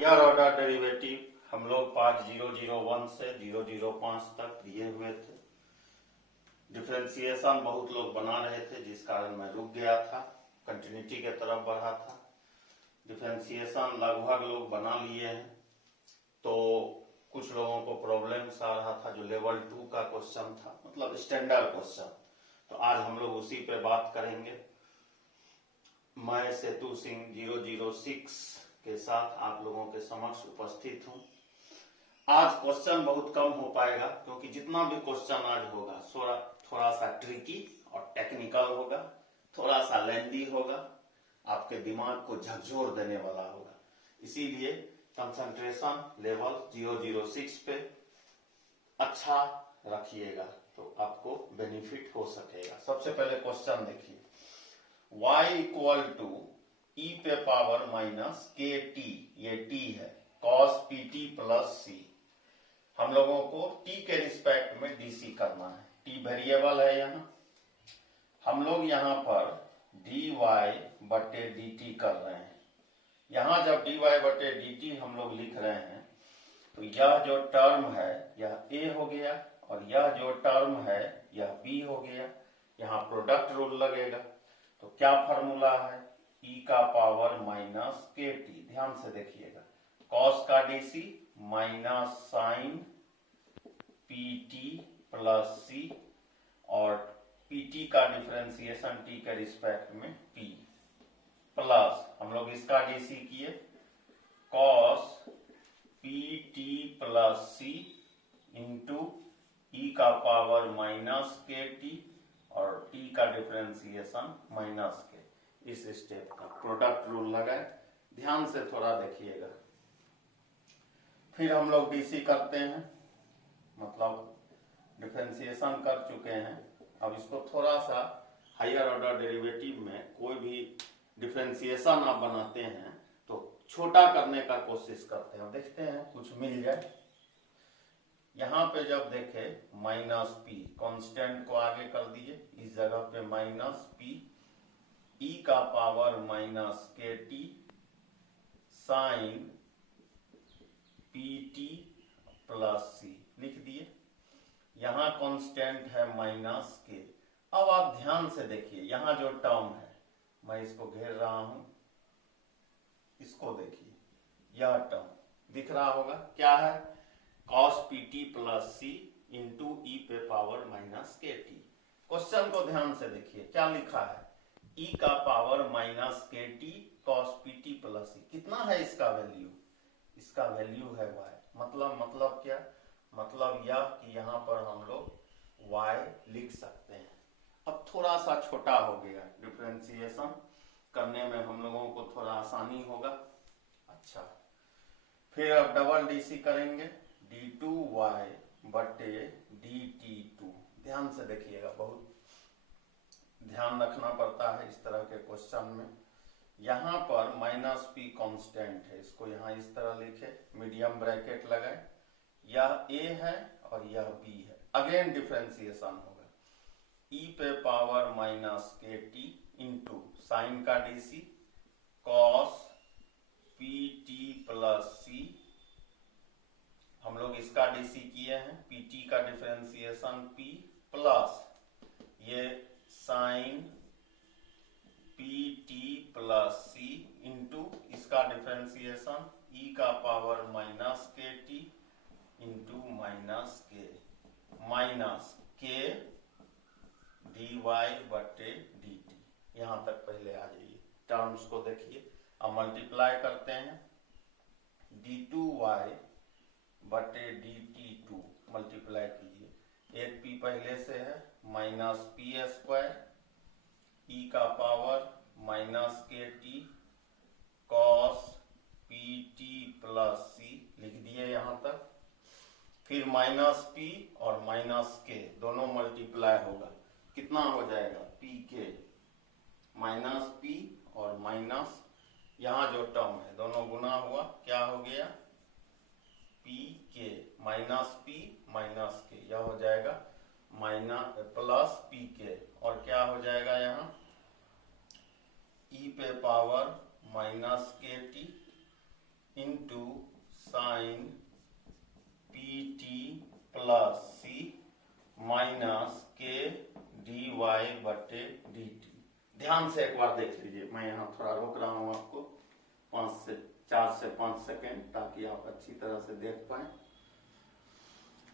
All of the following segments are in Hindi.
हायर ऑर्डर डेरिवेटिव हम लोग पार्ट 001 से 005 तक दिए हुए थे। डिफरेंशिएशन बहुत लोग बना रहे थे, जिस कारण मैं रुक गया था, कंटिन्यूटी के तरफ बढ़ा था। डिफरेंशिएशन लगभग लोग बना लिए हैं, तो कुछ लोगों को प्रॉब्लम्स आ रहा था जो लेवल 2 का क्वेश्चन था, मतलब स्टैंडर्ड क्वेश्चन। तो आज हम लोग उसी पे बात करेंगे। मैं सेतु सिंह 006 के साथ आप लोगों के समक्ष उपस्थित हूं। आज क्वेश्चन बहुत कम हो पाएगा, क्योंकि जितना भी क्वेश्चन आज होगा थोड़ा सा ट्रिकी और टेक्निकल होगा, थोड़ा सा लेंदी होगा, आपके दिमाग को झकझोर देने वाला होगा। इसीलिए कंसंट्रेशन लेवल 006 पे अच्छा रखिएगा, तो आपको बेनिफिट हो सकेगा। सबसे पहले क्वेश्चन देखिए, y इक्वल टू ई पे पावर माइनस के टी, ये t है, cos pt प्लस c। हम लोगों को t के रिस्पेक्ट में dc करना है, t वेरिएबल है। यहाँ हम लोग यहाँ पर dy बटे dt कर रहे हैं। यहाँ जब dy बटे dt हम लोग लिख रहे हैं, तो यह जो टर्म है यह a हो गया, और यह जो टर्म है यह b हो गया। यहाँ प्रोडक्ट रूल लगेगा, तो क्या फॉर्मूला है, e का पावर माइनस के टी। ध्यान से देखिएगा, cos का dc minus sine pt plus c, और pt का डिफरेंशिएशन t के रिस्पेक्ट में p, प्लस हम लोग इसका dc किए cos pt plus c into e का पावर माइनस के टी, और t का डिफरेंशिएशन माइनस के। इस स्टेप का प्रोडक्ट रूल लगाए, ध्यान से थोड़ा देखिएगा। फिर हम लोग डीसी करते हैं, मतलब डिफरेंशिएशन कर चुके हैं। अब इसको थोड़ा सा हायर ऑर्डर डेरिवेटिव में कोई भी डिफरेंशिएशन आप बनाते हैं तो छोटा करने का कोशिश करते हैं, देखते हैं कुछ मिल जाए। यहाँ पे जब देखे माइनस पी, कांस्टेंट को आगे कर दिए, इस जगह पे माइनस पी, ई का पावर माइनस के T sine P T plus C लिख दिए। यहाँ कांस्टेंट है माइनस के। अब आप ध्यान से देखिए, यहाँ जो टर्म है, मैं इसको घेर रहा हूं, इसको देखिए, यह टर्म दिख रहा होगा, क्या है, cos pt प्लस सी इंटू ई पे पावर माइनस के टी। क्वेश्चन को ध्यान से देखिए, क्या लिखा है, e का पावर माइनस के T cos pt plus C. कितना है इसका वैल्यू, इसका वैल्यू है y। मतलब क्या, मतलब यह कि यहाँ पर हम लोग y लिख सकते हैं। अब थोड़ा सा छोटा हो गया, डिफरेंशिएशन करने में हम लोगों को थोड़ा आसानी होगा। अच्छा, फिर अब डबल डीसी करेंगे, d2y बटे dt2। ध्यान से देखिएगा, बहुत ध्यान रखना पड़ता है इस तरह के क्वेश्चन में। यहाँ पर माइनस पी कांस्टेंट है, इसको यहाँ इस तरह लिखे, मीडियम ब्रैकेट लगाए, यह a है और यह b है। अगेन डिफरेंशिएशन होगा, e पे पावर माइनस के टी इंटू साइन का डीसी cos pt प्लस सी। हम लोग इसका डीसी किए हैं, pt का डिफरेंशिएशन p प्लस ये साइन pt प्लस सी इंटू इसका डिफरेंशिएशन e का पावर माइनस के टी इंटू माइनस के dy बटे dt। यहां तक पहले आ जाइए, टर्म्स को देखिए। अब मल्टीप्लाई करते हैं, d2y बटे dt2 मल्टीप्लाई कीजिए, एक p पहले से है, माइनस पी स्क्वायर ई का पावर माइनस के T cos P T plus C लिख दिए यहाँ तक। फिर माइनस p और माइनस के दोनों मल्टीप्लाई होगा, कितना हो जाएगा, p के माइनस p और माइनस यहाँ जो टर्म है दोनों गुना हुआ, क्या हो गया, p के माइनस p माइनस के, यह हो जाएगा माइनस प्लस p के, और क्या हो जाएगा यहाँ e पे पावर माइनस के T into sine P T plus C minus के डी वाई बटे डी टी। ध्यान से एक बार देख लीजिए, मैं यहाँ थोड़ा रोक रहा हूँ आपको 4 से 5 सेकेंड, ताकि आप अच्छी तरह से देख पाए।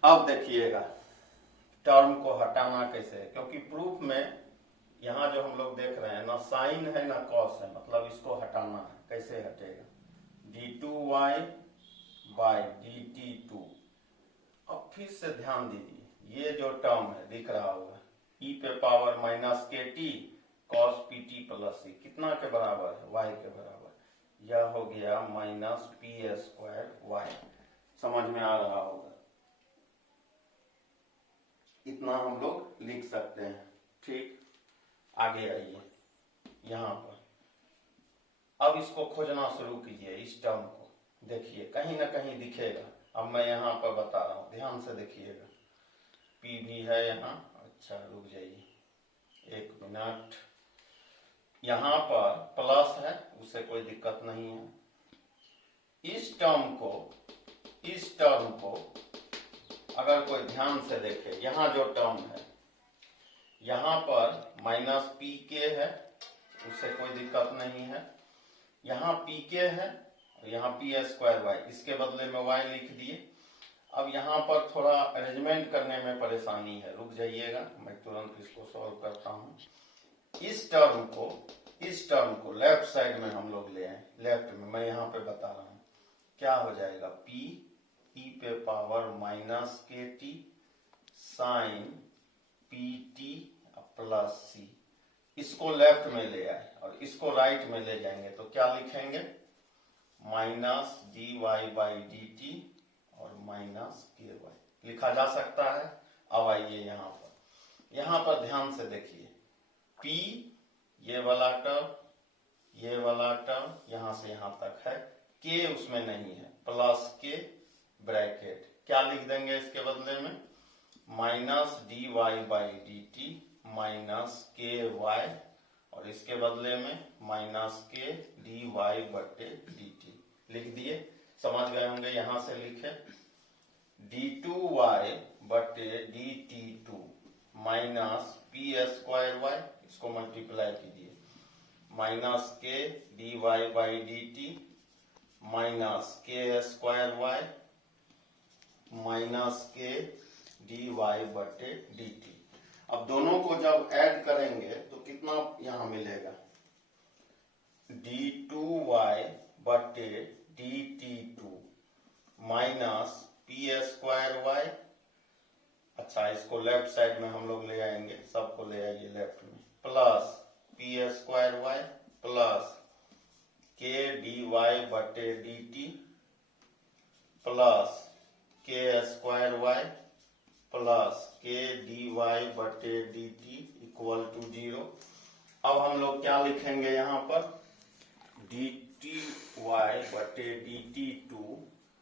अब देखिएगा टर्म को हटाना कैसे है, क्योंकि प्रूफ में यहाँ जो हम लोग देख रहे हैं ना साइन है ना कॉस है, मतलब इसको हटाना है। कैसे हटेगा, d2y बाई dt2। अब फिर से ध्यान दीजिए, ये जो टर्म है दिख रहा होगा e पे पावर माइनस के T cos P T plus C, कितना के बराबर है, y के बराबर। यह हो गया माइनस पी स्क्वायर वाई। समझ में आ रहा होगा, इतना हम लोग लिख सकते हैं। ठीक, आगे आइए यहाँ पर। अब इसको खोजना शुरू कीजिए, इस टर्म को देखिए, कहीं ना कहीं दिखेगा। अब मैं यहाँ पर बता रहा हूँ, ध्यान से देखिएगा। पी भी है यहाँ, अच्छा रुक जाइए 1 मिनट। यहाँ पर प्लस है, उससे कोई दिक्कत नहीं है। इस टर्म को अगर कोई ध्यान से देखे, यहाँ जो टर्म है यहाँ पर माइनस पी के है, उससे कोई दिक्कत नहीं है। यहाँ पी के है और यहाँ पी स्क्वायर वाई, इसके बदले में वाई लिख दिए। अब यहाँ पर थोड़ा अरेंजमेंट करने में परेशानी है, रुक जाइएगा, मैं तुरंत इसको सॉल्व करता हूँ। इस टर्म को लेफ्ट साइड में हम लोग ले आए, लेफ्ट में मैं यहाँ पे बता रहा हूँ। क्या हो जाएगा, पी ई पे पावर माइनस के T sine P T plus C, इसको लेफ्ट में ले आए और इसको राइट में ले जाएंगे तो क्या लिखेंगे, minus d Y by d t और माइनस के वाई लिखा जा सकता है। अब आइए यहाँ पर ध्यान से देखिए, पी ये वाला टर्म यहाँ से यहाँ तक है, के उसमें नहीं है, प्लस के ब्रैकेट क्या लिख देंगे इसके बदले में, minus d Y by d t minus k y, और इसके बदले में माइनस के डी वाई बटे डी टी लिख दिए। समझ गए होंगे, यहां से लिखे d2y बटे dt2 minus p square y, इसको मल्टीप्लाई कीजिए, माइनस के D Y by d t minus k square y minus के डी वाई बटे डी टी। अब दोनों को जब ऐड करेंगे तो कितना यहां मिलेगा, d2y बटे dt2 minus p square Y. अच्छा, इसको लेफ्ट साइड में हम लोग ले आएंगे, सबको ले आइए लेफ्ट में, plus p square y plus k D Y बटे D t plus k square y plus k D Y बटे डी टी इक्वल टू 0। अब हम लोग क्या लिखेंगे यहाँ पर, डी टी वाई बटे डी टी टू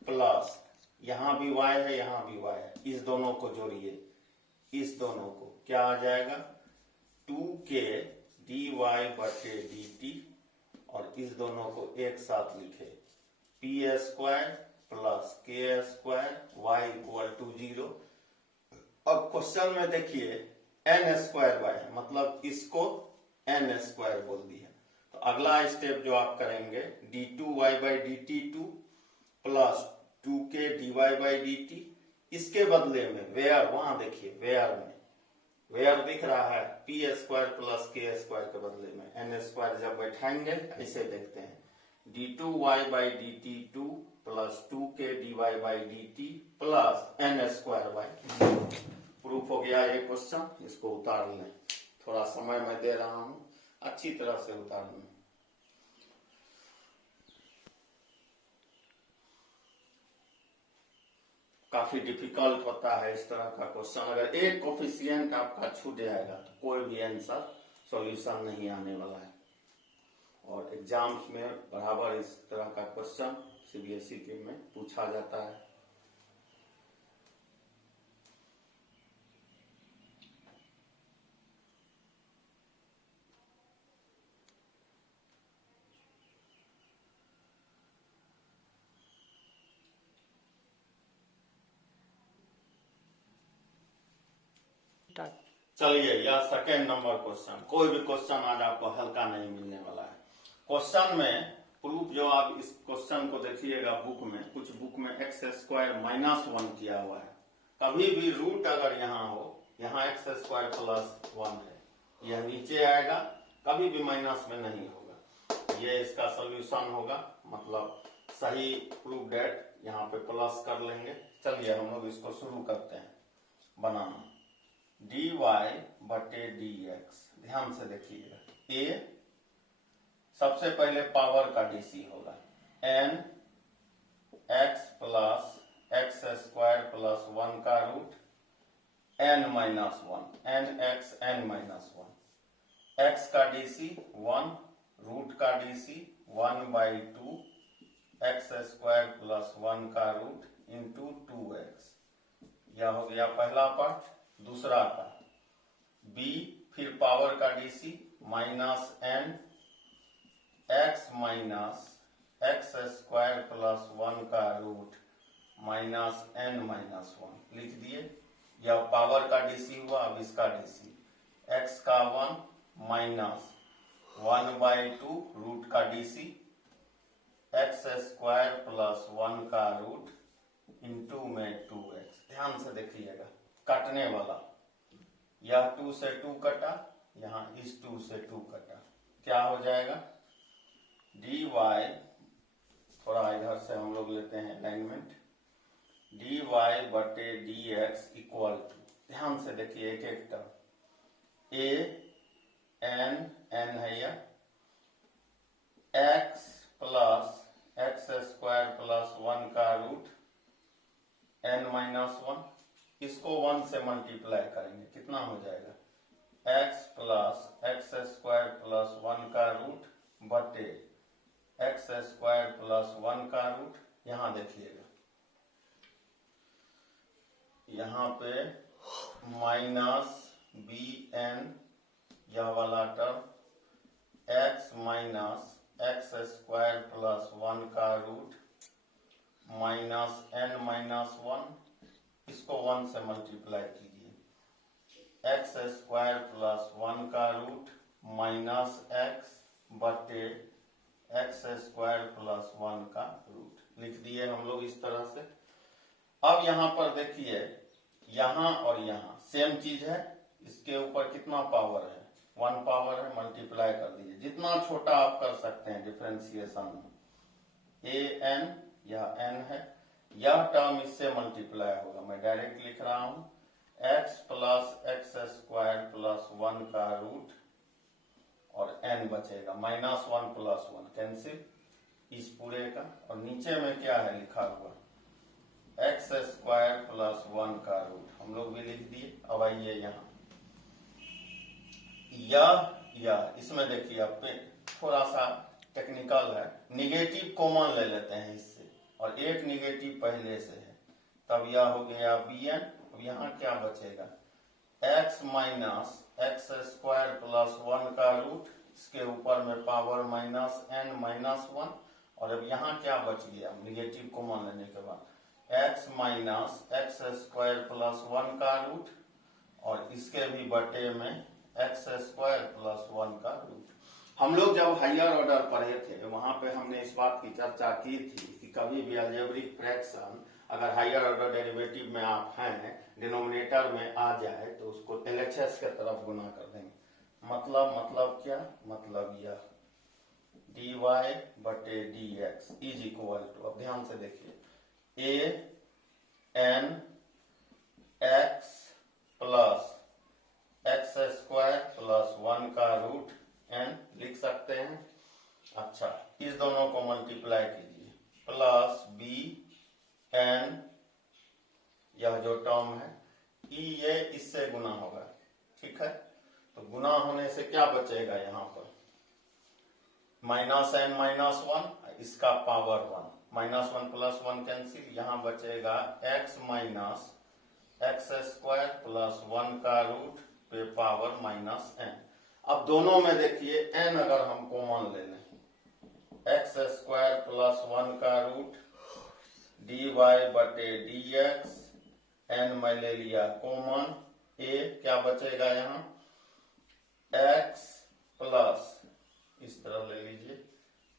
प्लस, यहाँ भी y है यहाँ भी y है, इस दोनों को जोड़िए, इस दोनों को क्या आ जाएगा, 2k dy बटे dt, और इस दोनों को एक साथ लिखे, p square plus k square y equal to 0। अब क्वेश्चन में देखिए n स्क्वायर y है, मतलब इसको n स्क्वायर बोल दिया। तो अगला स्टेप जो आप करेंगे, d2y बाई dt2 plus 2k dy by dt, इसके बदले में वेयर, वहां देखिए वेयर में, वेयर दिख रहा है, P square plus k square के बदले में एन स्क्वायर जब बैठाएंगे ऐसे देखते हैं, d2y बाई dt2 plus 2k dy by dt plus N square by. Proof हो गया ये क्वेश्चन, इसको उतार लें, थोड़ा समय मैं दे रहा हूं, अच्छी तरह से उतार लें। काफी डिफिकल्ट होता है इस तरह का क्वेश्चन, अगर एक कोफिशिएंट आपका छूट जाएगा तो कोई भी आंसर सॉल्यूशन नहीं आने वाला है। और एग्जाम्स में बराबर इस तरह का क्वेश्चन सीबीएसई के में पूछा जाता है। स्टार्ट। चलिए, यह सेकेंड नंबर क्वेश्चन। कोई भी क्वेश्चन आज आपको हल्का नहीं मिलने वाला है। क्वेश्चन में प्रूफ, जो आप इस क्वेश्चन को देखिएगा बुक में, कुछ बुक में एक्स स्क्वायर -1 किया हुआ है। कभी भी रूट अगर यहाँ हो, यहाँ एक्स स्क्वायर +1 है, यह नीचे आएगा, कभी भी माइनस में नहीं होगा। ये इसका सोल्यूशन होगा, मतलब सही प्रूफ डेट यहाँ पे प्लस कर लेंगे। चलिए हम लोग इसको शुरू करते हैं बनाना। dy बटे dx, ध्यान से देखिएगा। a सबसे पहले पावर का dc होगा, n x plus x square plus 1 का root n minus 1, nx n minus 1। x का dc 1, रूट का dc 1/2 एक्स स्क्वायर प्लस 1 का रूट इंटू 2x। यह हो गया पहला पार्ट। दूसरा का b, फिर पावर का dc -n x minus x square plus 1 का रूट -n माइनस 1 लिख दिए। यह पावर का dc हुआ। अब इसका dc x का 1 माइनस 1/2 रूट का dc एक्स स्क्वायर प्लस 1 का रूट इंटू में 2x। ध्यान से देखिएगा, काटने वाला, यह 2 से 2 कटा, यहाँ इस 2 से 2 कटा, क्या हो जाएगा dy, थोड़ा इधर से हम लोग लेते हैं अलाइनमेंट, dy बटे dx इक्वल टू, ध्यान से देखिए एक एक टर्म, a n है यह, x plus x square plus 1 का रूट n माइनस 1, इसको 1 से मल्टीप्लाई करेंगे, कितना हो जाएगा x plus x square plus 1 का रूट बटे एक्स स्क्वायर प्लस 1 का रूट। यहाँ देखिएगा, यहाँ पे माइनस bn, यह वाला term, x minus x square plus 1 का रूट -n माइनस 1, इसको 1 से मल्टीप्लाई कीजिए, एक्स स्क्वायर प्लस 1 का रूट माइनस एक्स बटे एक्स स्क्वायर प्लस 1 का रूट लिख दिए हम लोग इस तरह से। अब यहाँ पर देखिए, यहाँ और यहाँ सेम चीज है, इसके ऊपर कितना पावर है, 1 पावर है, मल्टीप्लाई कर दीजिए। जितना छोटा आप कर सकते हैं डिफरेंशिएशन में, an यह n है, यह टर्म इससे मल्टीप्लाई होगा, मैं डायरेक्ट लिख रहा हूं, x plus x square plus 1 का रूट और n बचेगा -1 प्लस 1 कैंसिल, इस पूरे का, और नीचे में क्या है लिखा हुआ, एक्स स्क्वायर प्लस 1 का रूट हम लोग भी लिख दिए। अब आइए यहाँ, यह इसमें देखिए, अब थोड़ा सा टेक्निकल है, निगेटिव कॉमन ले लेते हैं इससे, और एक निगेटिव पहले से है, तब यह हो गया bn। अब यहाँ क्या बचेगा, x minus x square plus 1 का रूट, इसके ऊपर में पावर -n माइनस 1, और अब यहाँ क्या बच गया निगेटिव कॉमन लेने के बाद, x minus x square plus 1 का रूट, और इसके भी बटे में एक्स स्क्वायर प्लस 1 का रूट। हम लोग जब हायर ऑर्डर पढ़े थे, वहां पे हमने इस बात की चर्चा की थी कि कभी भी अलजेब्रिक फ्रैक्शन अगर हायर ऑर्डर डेरिवेटिव में आप हैं, डिनोमिनेटर में आ जाए, तो उसको LHS के तरफ गुना कर देंगे। मतलब क्या, मतलब यह dy बटे dx इज इक्वल टू, अब ध्यान से देखिए, a n x plus x square plus 1 का रूट n लिख सकते हैं। अच्छा, इस दोनों को मल्टीप्लाई कीजिए, प्लस bn, यह जो टर्म है, ये इससे गुना होगा, ठीक है, तो गुना होने से क्या बचेगा, यहाँ पर -n माइनस 1, इसका पावर 1, -1 प्लस 1 कैंसिल, यहाँ बचेगा x minus x square plus 1 का रूट पे पावर -n। अब दोनों में देखिए n अगर हम कॉमन ले लें, एक्स स्क्वायर प्लस 1 का रूट dy बटे dx, n मैं ले लिया कॉमन, ए क्या बचेगा यहाँ x प्लस, इस तरह ले लीजिए,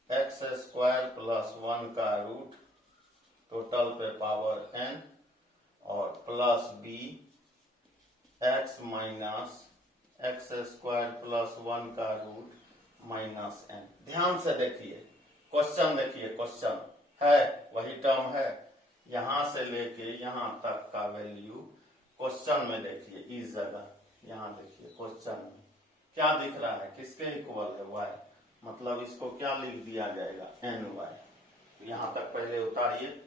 एक्स स्क्वायर प्लस 1 का रूट टोटल पे पावर n और plus b x minus x square plus 1 का रूट माइनस n। ध्यान से देखिए क्वेश्चन, देखिए क्वेश्चन है वही टर्म है, यहां से लेके यहां तक का वैल्यू क्वेश्चन में देखिए, इस जगह यहां देखिए क्वेश्चन में क्या दिख रहा है, किसके इक्वल है y, मतलब इसको क्या लिख दिया जाएगा ny। यहां तक पहले उतारिए,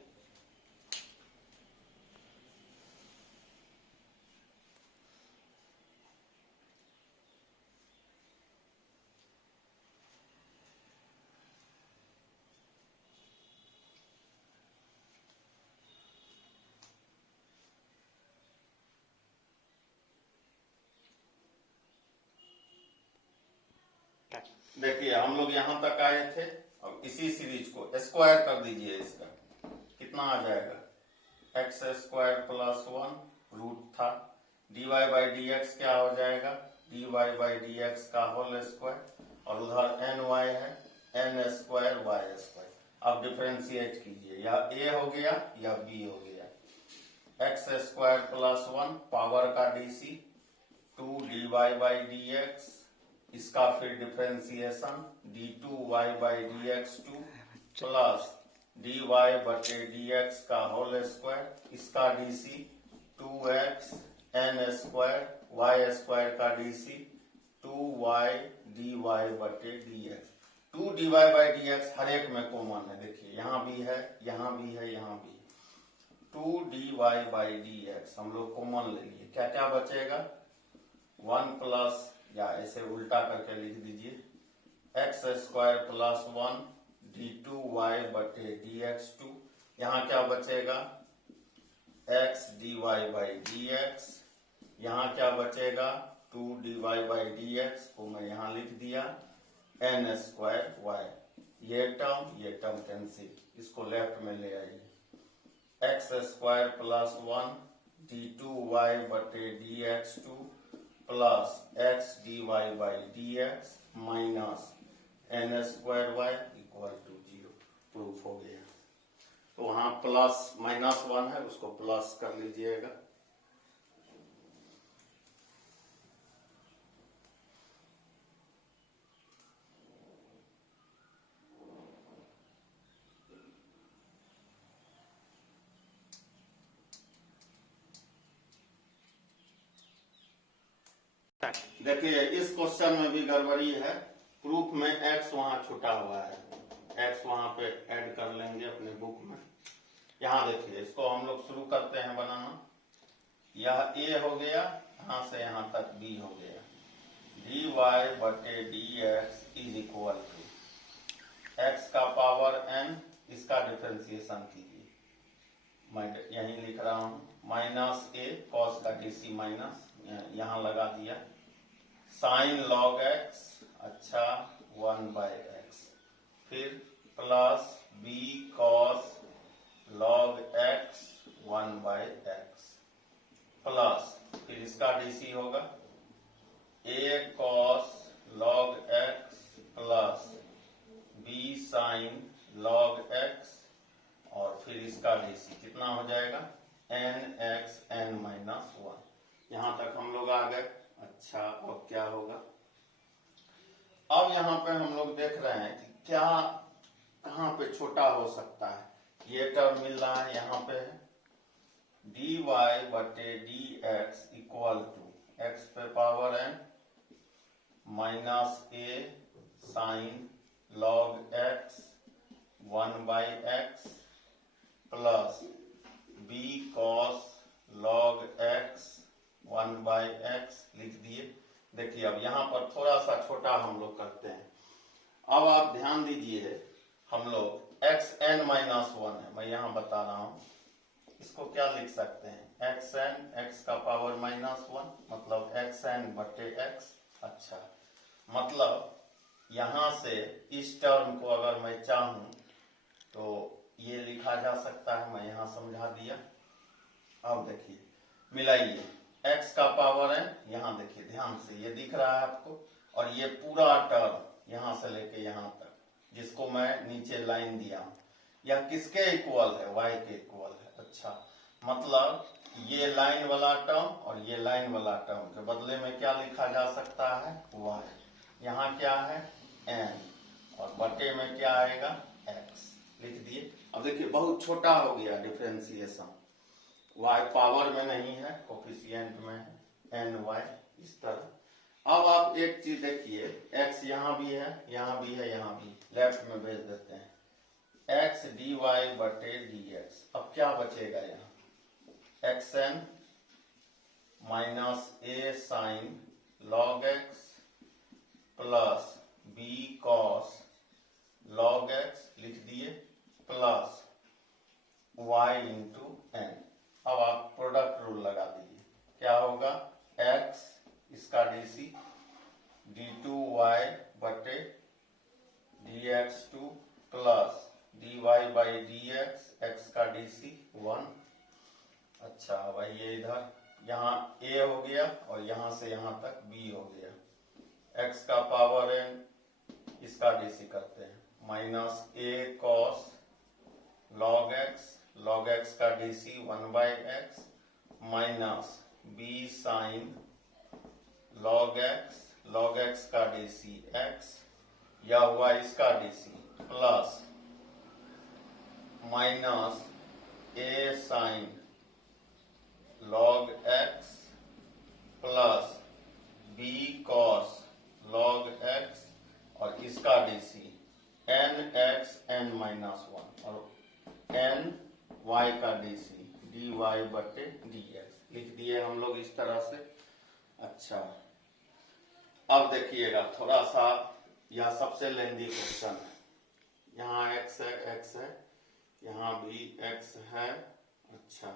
देखिए हम लोग यहां तक आए थे। अब इसी सीरीज को स्क्वायर कर दीजिए, इसका कितना आ जाएगा एक्स स्क्वायर प्लस 1 रूट था, dy बाई डी एक्स क्या हो जाएगा dy बाई डी एक्स का होल स्क्वायर, और उधर ny है n स्क्वायर वाई स्क्वायर। अब डिफरेंशिएट कीजिए, या a हो गया या b हो गया। एक्स स्क्वायर प्लस 1 पावर का dc 2 dy by D x, इसका फिर differentiation d2y by D x 2 plus dy बटे dx का होल स्क्वायर, इसका dc 2x n square y square का dc 2y dy बटे dx। 2 dy बाई dx हर एक में कॉमन है, देखिए यहाँ भी है, यहाँ भी है, यहाँ भी है। 2 dy बाई dx हम लोग कॉमन ले लिए, क्या क्या बचेगा 1 प्लस, या ऐसे उल्टा करके लिख दीजिए एक्स स्क्वायर प्लस 1 d2y बटे dx2, यहाँ क्या बचेगा x dy बाई dx, यहाँ क्या बचेगा 2 dy बाई dx को मैं यहाँ लिख दिया n स्क्वायर y। ये टर्म कैंसिल, इसको लेफ्ट में ले आइए। एक्स स्क्वायर प्लस 1 d2y बटे dx2 plus x D Y by D x minus n square Y equal to 0। Proof हो गया। तो वहां प्लस माइनस 1 है, उसको प्लस कर लीजिएगा। देखिए इस क्वेश्चन में भी गड़बड़ी है, प्रूफ में x वहां छुटा हुआ है, x वहां पे ऐड कर लेंगे अपने बुक में। यहाँ देखिए इसको हम लोग शुरू करते हैं बनाना। यह a हो गया, यहां से यहां तक b हो गया, dy बटे dx is equal to x का पावर n, इसका डिफरेंशिएशन कीजिए, मैं यही लिख रहा हूं माइनस a cos का dc माइनस यहां लगा दिया, साइन लॉग x, अच्छा 1 बाई एक्स, फिर प्लस b cos लॉग x 1 बाई एक्स, प्लस फिर इसका डीसी होगा a cos लॉग x plus b sine log x, और फिर इसका डीसी कितना हो जाएगा n x n माइनस 1। यहां तक हम लोग आ गए। अच्छा अब क्या होगा, अब यहाँ पे हम लोग देख रहे हैं कि क्या कहाँ पे छोटा हो सकता है। ये टर्म मिल रहा है यहाँ पे है dy बटे dx इक्वल टू x पे power n minus a sign log x 1 by x plus b cos लॉग x 1 बाई एक्स लिख दिए। देखिए अब यहाँ पर थोड़ा सा छोटा हम लोग करते हैं। अब आप ध्यान दीजिए, हम लोग एक्स एन माइनस 1 है, मैं यहाँ बता रहा हूँ, इसको क्या लिख सकते हैं एक्स एन, एक्स का पावर माइनस 1 मतलब एक्स एन बटे एक्स। अच्छा मतलब यहाँ से इस टर्म को अगर मैं चाहूँ तो ये लिखा जा सकता है, मैं यहाँ समझा दिया। अब देखिए मिलाइए x का पावर n, यहाँ देखिए ध्यान से, ये दिख रहा है आपको, और ये पूरा टर्म यहां से लेके यहां तक, जिसको मैं नीचे लाइन दिया हूं, यह किसके इक्वल है? y के इक्वल है। अच्छा, मतलब ये लाइन वाला टर्म और ये लाइन वाला टर्म के बदले में क्या लिखा जा सकता है? y। यहाँ क्या है? n, और बटे में क्या आएगा? x लिख दिए। अब देखिए बहुत छोटा हो गया डिफरेंशिएशन, y पावर में नहीं है, कोफिशिएंट में है, n y इस तरह। अब आप एक चीज देखिए, x यहाँ भी है, यहाँ भी है, यहाँ भी, लेफ्ट में भेज देते हैं, x dy बटे dx। अब क्या बचेगा यहाँ? xn minus a sine log x plus b cos log x लिख दिए, प्लस y इंटू n। अब आप प्रोडक्ट रूल लगा दीजिए, क्या होगा? x इसका dc d2y बटे dx2 plus dy by dx, x का dc 1। अच्छा भाई, ये इधर यहाँ a हो गया और यहाँ से यहाँ तक b हो गया, x का पावर n, इसका dc करते हैं, minus a cos log x का dc 1 by x, minus b sine log x का dc x, या हुआ इसका dc, plus minus a sine log x plus b cos log x, और इसका dc n x n minus 1, और n y का dc dy बटे dx लिख दिए हम लोग इस तरह से। अच्छा, अब देखिएगा थोड़ा सा, यह सबसे लेंदी क्वेश्चन है, यहाँ x है, यहाँ भी x है। अच्छा,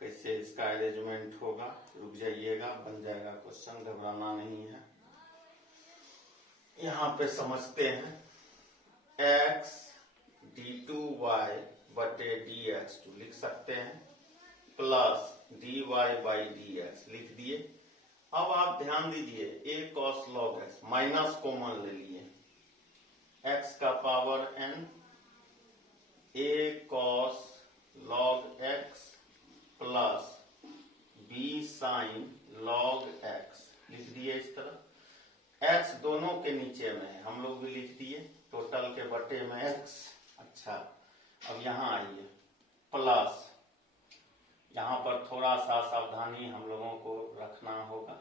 कैसे इसका अरेंजमेंट होगा? रुक जाइएगा, बन जाएगा क्वेश्चन, घबराना नहीं है। यहाँ पे समझते हैं, x d2y बटे dx2 लिख सकते हैं, प्लस dy बाई dx लिख दिए। अब आप ध्यान दीजिए, a cos log x minus common ले लिए, x का power n, a cos log x plus b sine log x लिख दिए इस तरह। x दोनों के नीचे में है, हम लोग भी लिख दिए, टोटल के बटे में x। अच्छा, अब यहाँ आइए, प्लस यहाँ पर थोड़ा सा सावधानी हम लोगों को रखना होगा,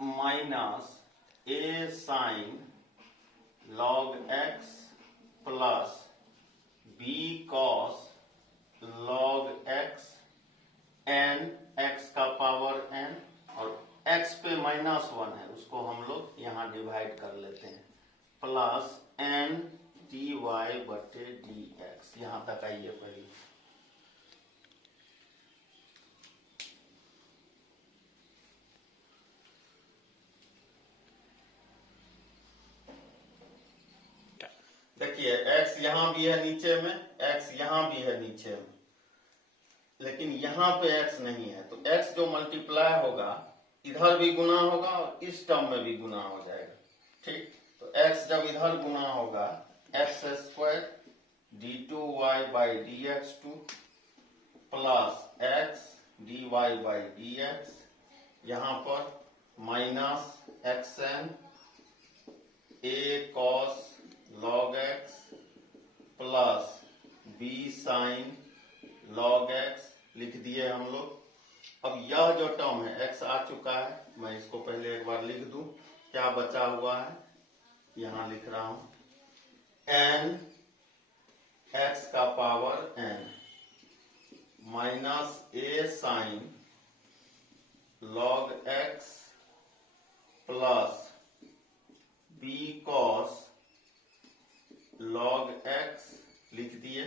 minus a sine log x plus b cos log x, n x का पावर n, और x पे माइनस 1 है, उसको हम लोग यहाँ डिवाइड कर लेते हैं, प्लस n dy बटे dx। यहाँ तक आइए पहले, देखिए x यहाँ भी है नीचे में, x यहाँ भी है नीचे में, लेकिन यहाँ पे x नहीं है, तो x जो मल्टीप्लाई होगा इधर भी गुना होगा और इस टर्म में भी गुना हो जाएगा। ठीक, तो x जब इधर गुना होगा, x square d2y by dx2 plus x dy by dx, यहाँ पर minus xn a cos log x plus b sine log x लिख दिए हम लोग। अब यह जो टर्म है, x आ चुका है, मैं इसको पहले एक बार लिख दूं, क्या बचा हुआ है, यहां लिख रहा हूं, n x का power n minus a sine log x plus b cos log x लिख दिए।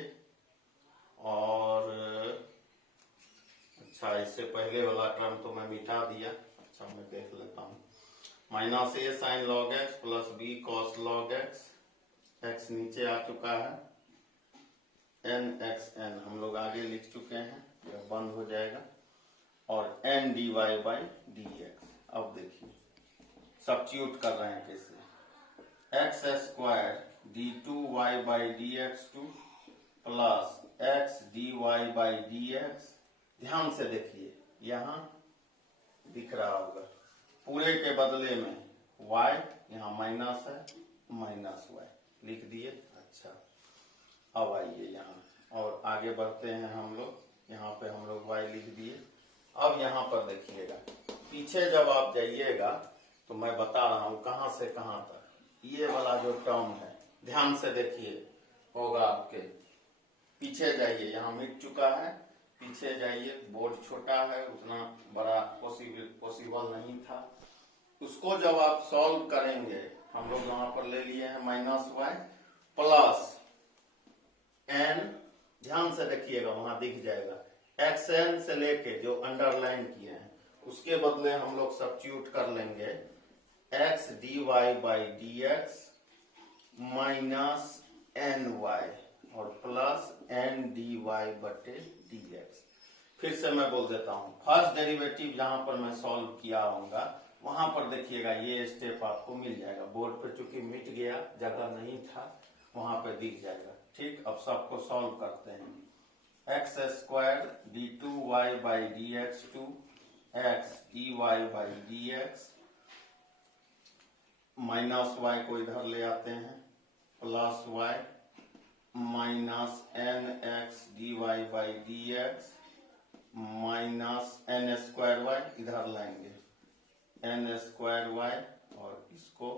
और अच्छा, इससे पहले वाला टर्म तो मैं मिटा दिया, अच्छा मैं देख लेता हूँ, minus a sine log x plus b cos log x, x नीचे आ चुका है, n x n हम लोग आगे लिख चुके हैं, यह बंद हो जाएगा, और n d Y by D x. अब देखिए सब्स्टिट्यूट कर रहे हैं कैसे, x square D two Y by D x two plus x D Y by D x. ध्यान से देखिए यहां दिख रहा होगा पूरे के बदले में y, यहाँ माइनस है, माइनस y लिख दिए। अच्छा अब आइए यहाँ और आगे बढ़ते हैं हम लोग, यहाँ पे हम लोग y लिख दिए। अब यहाँ पर देखिएगा पीछे जब आप जाइएगा तो मैं बता रहा हूँ कहाँ से कहाँ तक, ये वाला जो टर्म है ध्यान से देखिए होगा आपके। पीछे जाइए, यहाँ मिट चुका है, पीछे जाइए, बोर्ड छोटा है, उतना बड़ा पॉसिबल नहीं था। उसको जब आप सॉल्व करेंगे, हम लोग यहाँ पर ले लिए हैं माइनस वाई प्लस एन, ध्यान से देखिएगा वहां दिख जाएगा, एक्स एन से लेके जो अंडरलाइन किए हैं उसके बदले हम लोग सब्स्टिट्यूट कर लेंगे x D Y by D x minus n y और प्लस एन डी वाई बटे डी एक्स। फिर से मैं बोल देता हूं, फर्स्ट डेरिवेटिव जहां पर मैं सॉल्व किया होऊंगा वहां पर देखिएगा ये स्टेप आपको मिल जाएगा। बोर्ड पे चूंकि मिट गया, जगह नहीं था, वहां पे दिख जाएगा। ठीक, अब सबको सॉल्व करते हैं। X square D two Y by D x two x D Y by D x minus y को इधर ले आते हैं plus y minus n x D Y by D x minus n square y इधर लाएंगे एन स्क्वायर वाई और इसको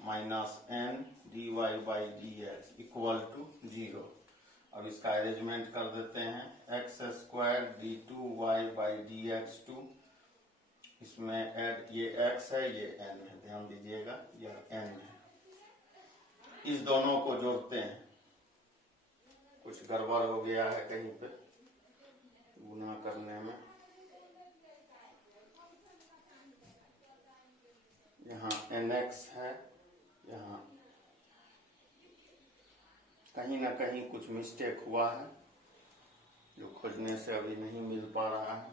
minus n d Y by D x equal to 0। अब इसका अरेंजमेंट कर देते हैं, x square D two Y by D x to, इसमें ऐड ये x है ये n है, ध्यान दीजिएगा यह n है। इस दोनों को जोड़ते हैं, कुछ गड़बड़ हो गया है कहीं पे गुना करने में, यहाँ nx है, यहाँ कहीं ना कहीं कुछ मिस्टेक हुआ है जो खोजने से अभी नहीं मिल पा रहा है।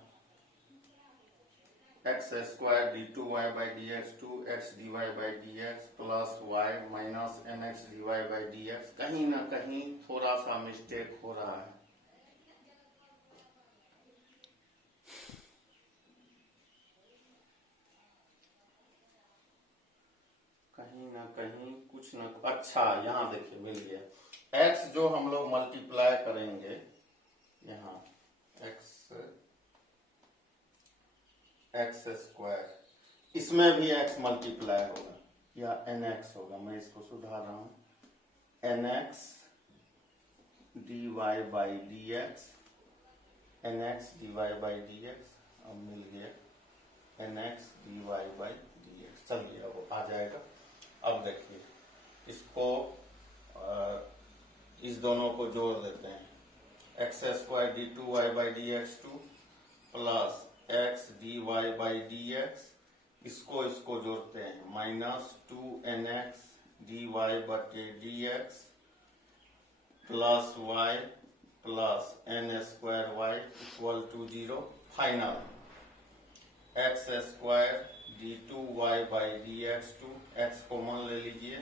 X square D two Y by D x two x D Y by D x plus y minus n x D Y by D x, कहीं ना कहीं थोड़ा सा मिस्टेक हो रहा है। कहीं ना कहीं कुछ न, अच्छा यहाँ देखिए मिल गया। x जो हम लोग मल्टीप्लाई करेंगे यहाँ एक्स स्क्वायर, इसमें भी x मल्टीप्लाई होगा या nx होगा, मैं इसको सुधार रहा हूँ, nx d Y by D x nx d Y by D x, अब मिल गया nx d Y by D x. चलिए अब आ जाएगा। अब देखिए इसको इस दोनों को जोड़ देते हैं, x square D two Y by D x two plus x D Y by D X, इसको जोड़ते हैं minus two N x D Y बटे D x plus Y plus N square Y equal to 0। Final X square D two Y by D x two, X common ले लीजिए,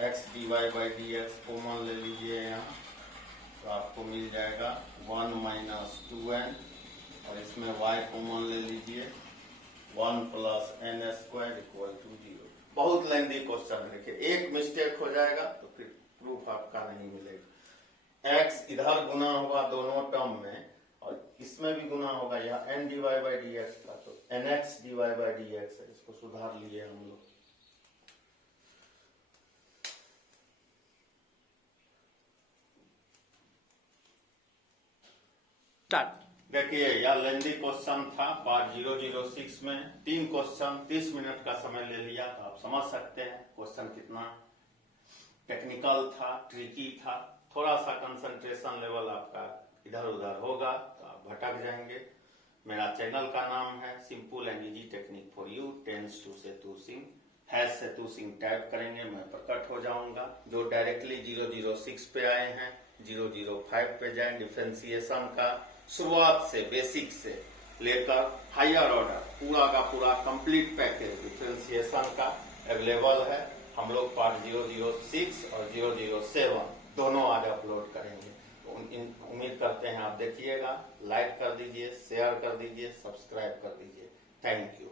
X D Y by D X common ले लीजिए यहाँ, तो आपको मिल जाएगा 1 माइनस 2n और इसमें y कॉमन ले लीजिए 1 plus N square equal to 0। बहुत लेंदी क्वेश्चन है, एक मिस्टेक हो जाएगा तो फिर प्रूफ आपका नहीं मिलेगा। x इधर गुना होगा दोनों टर्म में और इसमें भी गुना होगा, यहाँ n d Y by D x का तो nx d Y by D x है, इसको सुधार लिए हम लोग। देखिए यह लेंदी क्वेश्चन था, पार्ट 006 में 3 क्वेश्चन 30 मिनट का समय ले लिया, तो आप समझ सकते हैं क्वेश्चन कितना टेक्निकल था, ट्रिकी था। थोड़ा सा कंसंट्रेशन लेवल आपका इधर उधर होगा तो आप भटक जाएंगे। मेरा चैनल का नाम है simple and easy technique for you, tense to Setu Singh, hash Setu Singh type करेंगे मैं प्रकट हो जाऊंगा। जो डायरेक्टली 006 पे आए हैं 005 पे जाएं, डिफरेंशिएशन का शुरुआत से बेसिक से लेकर हायर ऑर्डर पूरा का पूरा कंप्लीट पैकेज डिफरेंशिएशन का अवेलेबल है। हम लोग पार्ट 006 और 007 दोनों आज अपलोड करेंगे। तो उम्मीद करते हैं आप देखिएगा, लाइक कर दीजिए, शेयर कर दीजिए, सब्सक्राइब कर दीजिए। Thank you.